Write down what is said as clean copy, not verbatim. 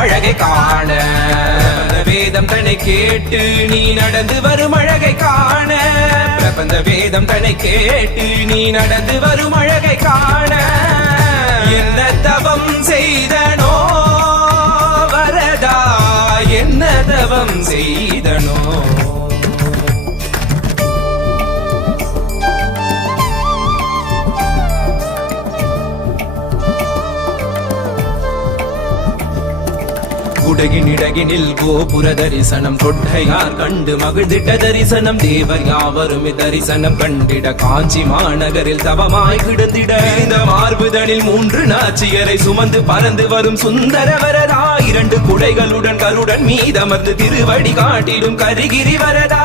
அழகை காண வேதம் தன்னை கேட்டு நீ நடந்து வரும் அழகை காண பிரபந்த வேதம் தன்னை கேட்டு நீ நடந்து வரும் அழகை காண என்ன தவம் செய்தனோ வரதா என்ன தவம் செய்தனோ குடகினிடகினில் கோபுர தரிசனம் கொட்டையார் கண்டு மகிழ்ந்திட்ட தரிசனம் தேவர் யாவரும் தரிசனம் கண்டிட காஞ்சி மாநகரில் தவமாய் கிடந்திட இந்த மார்புதனில் 3 நாச்சியரை சுமந்து பறந்து வரும் சுந்தர வரதா 2 குடைகளுடன் கருடன் மீதமர்ந்து திருவடி காட்டிடும் கரிகிரி வரதா.